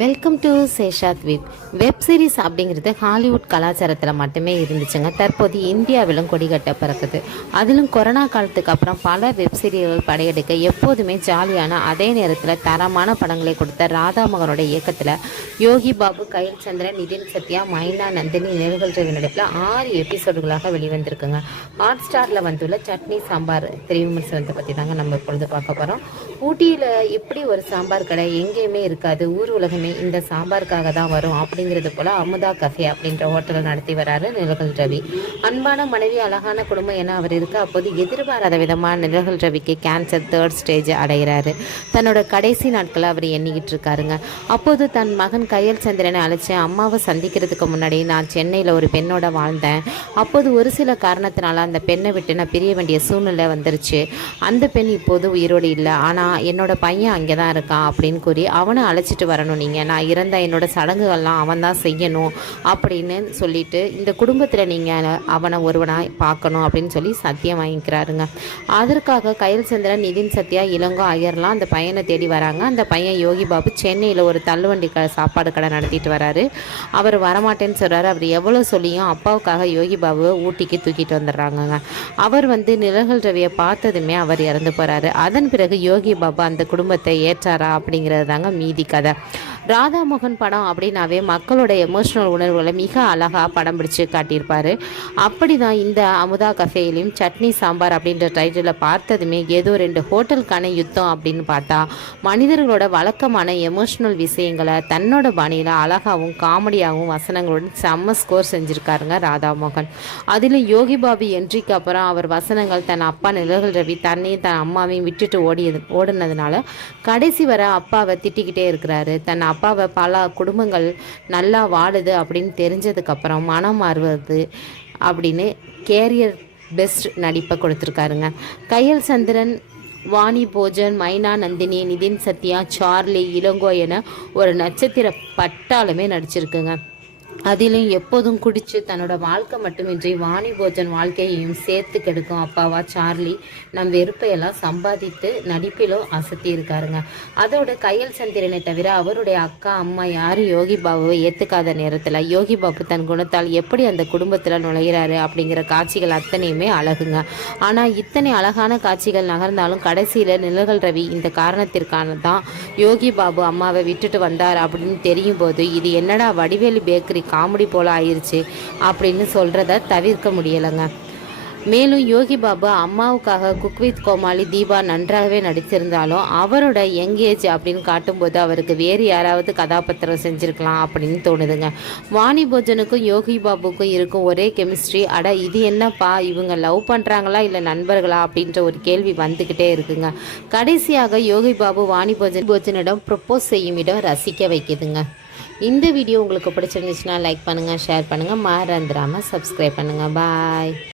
Welcome to சேஷாத் web series அப்படிங்கிறது Hollywood கலாச்சாரத்தில் மட்டுமே இருந்துச்சுங்க. தற்போது இந்தியாவிலும் கொடிகட்ட பிறக்குது. அதிலும் கொரோனா காலத்துக்கு அப்புறம் பல வெப் சீரியல்கள் படையெடுக்க எப்போதுமே ஜாலியான அதே நேரத்தில் தரமான படங்களை கொடுத்த ராதாமோகனோட இயக்கத்தில் யோகி பாபு, கயல் சந்திரன், நிதின் சத்யா, மைனா, நந்தினி, நிழல்கள் நடிப்பில் 6 எபிசோடுகளாக வெளிவந்திருக்குங்க. ஹாட் ஸ்டாரில் வந்துள்ள சட்னி சாம்பார் திரைவிமர்சனத்தை பற்றி தாங்க நம்ம இப்பொழுது பார்க்க போகிறோம். ஊட்டியில் இப்படி ஒரு சாம்பார் கடை எங்கேயுமே இருக்காது, ஊர் உலகமே இந்த சாம்பாருக்காக தான் வரும் அப்படிங்கிறது போல அமுதா கஃபே அப்படின்ற ஹோட்டல் நடத்தி வராரு நிழல்கள் ரவி. அன்பான மனைவி, அழகான குடும்பம் என அவர் இருக்க அப்போது எதிர்பாராத விதமாக நிழல்கள் ரவிக்கு கேன்சர் 3rd ஸ்டேஜ் அடைகிறாரு. தன்னோட கடைசி நாட்களை அவர் எண்ணிக்கிட்டு இருக்காருங்க. அப்போது தன் மகன் கயல் சந்திரனை அழைச்சி, அம்மாவை சந்திக்கிறதுக்கு முன்னாடி நான் சென்னையில் ஒரு பெண்ணோட வாழ்ந்தேன். அப்போது ஒரு சில காரணத்தினால அந்த பெண்ணை விட்டு நான் பிரிய வேண்டிய சூழ்நிலை வந்துருச்சு. அந்த பெண் இப்போது உயிரோடு இல்லை, ஆனால் என்னோட பையன் அங்கே தான் இருக்கான் அப்படின்னு கூறி அவனை அழைச்சிட்டு வரணும், நீங்கள் நான் இறந்த என்னோட சடங்குகள்லாம் அவன் தான் செய்யணும் அப்படின்னு சொல்லிட்டு இந்த குடும்பத்தில் நீங்கள் அவனை ஒருவனாக பார்க்கணும் அப்படின்னு சொல்லி சத்தியம் வாங்கிக்கிறாருங்க. அதற்காக கயல் சந்திரன், நிதின் சத்யா, இளங்கோ ஐயர்லாம் அந்த பையனை தேடி வராங்க. அந்த பையன் யோகி பாபு சென்னையில் ஒரு தள்ளுவண்டி சாப்பாடு கடை நடத்திட்டு வராரு. அவர் வரமாட்டேன்னு சொல்கிறாரு. அவர் எவ்வளோ சொல்லியும் அப்பாவுக்காக யோகி பாபுவை ஊட்டிக்கு தூக்கிட்டு வந்துடுறாங்கங்க. அவர் நிழல்கள் ரவியை பார்த்ததுமே அவர் இறந்து போகிறாரு. அதன் பிறகு யோகி பாபு அந்த குடும்பத்தை ஏற்றாரா அப்படிங்கிறது தாங்க மீதி கதை. ராதாமோகன் படம் அப்படின்னாவே மக்களோட எமோஷ்னல் உணர்வுகளை மிக அழகாக படம் பிடிச்சு காட்டியிருப்பார். அப்படி தான் இந்த அமுதா கஃபேலையும் சட்னி சாம்பார் அப்படின்ற டைட்டிலில் பார்த்ததுமே ஏதோ 2 ஹோட்டலுக்கான யுத்தம் அப்படின்னு பார்த்தா, மனிதர்களோட வழக்கமான எமோஷ்னல் விஷயங்களை தன்னோட பாணியில் அழகாகவும் காமெடியாகவும் வசனங்களுடன் செம்ம ஸ்கோர் செஞ்சுருக்காருங்க ராதாமோகன். அதில் யோகி பாபு என்ட்ரிக்கு அப்புறம் அவர் வசனங்கள் தன் அப்பா நிழல்கள் ரவி தன்னையும் தன் அம்மாவையும் விட்டுட்டு ஓடினதுனால கடைசி வர அப்பாவை திட்டிக்கிட்டே இருக்கிறாரு. தன் அப்பாவை பல குடும்பங்கள் நல்லா வாழுது அப்படின்னு தெரிஞ்சதுக்கப்புறம் மனம் மாறுவது அப்படின்னு கேரியர் பெஸ்ட் நடிப்பை கொடுத்துருக்காருங்க. கயல் சந்திரன், வாணி போஜன், மைனா, நந்தினி, நிதின் சத்யா, சார்லி, இளங்கோ என ஒரு நட்சத்திர பட்டாலுமே நடிச்சிருக்குங்க. அதிலும் எப்போதும் குடித்து தன்னோட வாழ்க்கை மட்டுமின்றி வாணி போஜன் வாழ்க்கையையும் சேர்த்து கெடுக்கும் அப்பாவா சார்லி நம் வெறுப்பையெல்லாம் சம்பாதித்து நடிப்பிலும் அசத்தி இருக்காருங்க. அதோட கயல் சந்திரனை தவிர அவருடைய அக்கா, அம்மா யாரும் யோகி பாபுவை ஏற்றுக்காத நேரத்தில் யோகி பாபு தன் குணத்தால் எப்படி அந்த குடும்பத்தில் நுழைகிறாரு அப்படிங்கிற காட்சிகள் அத்தனையுமே அழகுங்க. ஆனால் இத்தனை அழகான காட்சிகள் நகர்ந்தாலும் கடைசியில் நிழல்கள் ரவி இந்த காரணத்திற்கான தான் யோகி பாபு அம்மாவை விட்டுட்டு வந்தார் அப்படின்னு தெரியும் போது, இது என்னடா வடிவேலு பேக்கரி காமெடி போல ஆயிடுச்சு அப்படின்னு சொல்கிறத தவிர்க்க முடியலைங்க. மேலும் யோகி பாபு அம்மாவுக்காக குக் வித் கோமாளி தீபா நன்றாகவே நடிச்சிருந்தாலும் அவரோட யங் ஏஜ் அப்படின்னு காட்டும்போது அவருக்கு வேறு யாராவது கதாபாத்திரம் செஞ்சுருக்கலாம் அப்படின்னு தோணுதுங்க. வாணி போஜனுக்கும் யோகி பாபுக்கும் இருக்கும் ஒரே கெமிஸ்ட்ரி. அட இது என்னப்பா, இவங்க லவ் பண்ணுறாங்களா இல்லை நண்பர்களா அப்படின்ற ஒரு கேள்வி வந்துக்கிட்டே இருக்குங்க. கடைசியாக யோகி பாபு வாணி போஜனிடம் ப்ரப்போஸ் செய்யும் இடம் ரசிக்க வைக்குதுங்க. இந்த வீடியோ உங்களுக்கு பிடிச்சிருந்துச்சுன்னா லைக் பண்ணுங்கள், ஷேர் பண்ணுங்கள், மறந்துடாமல் சப்ஸ்கிரைப் பண்ணுங்கள். பாய்.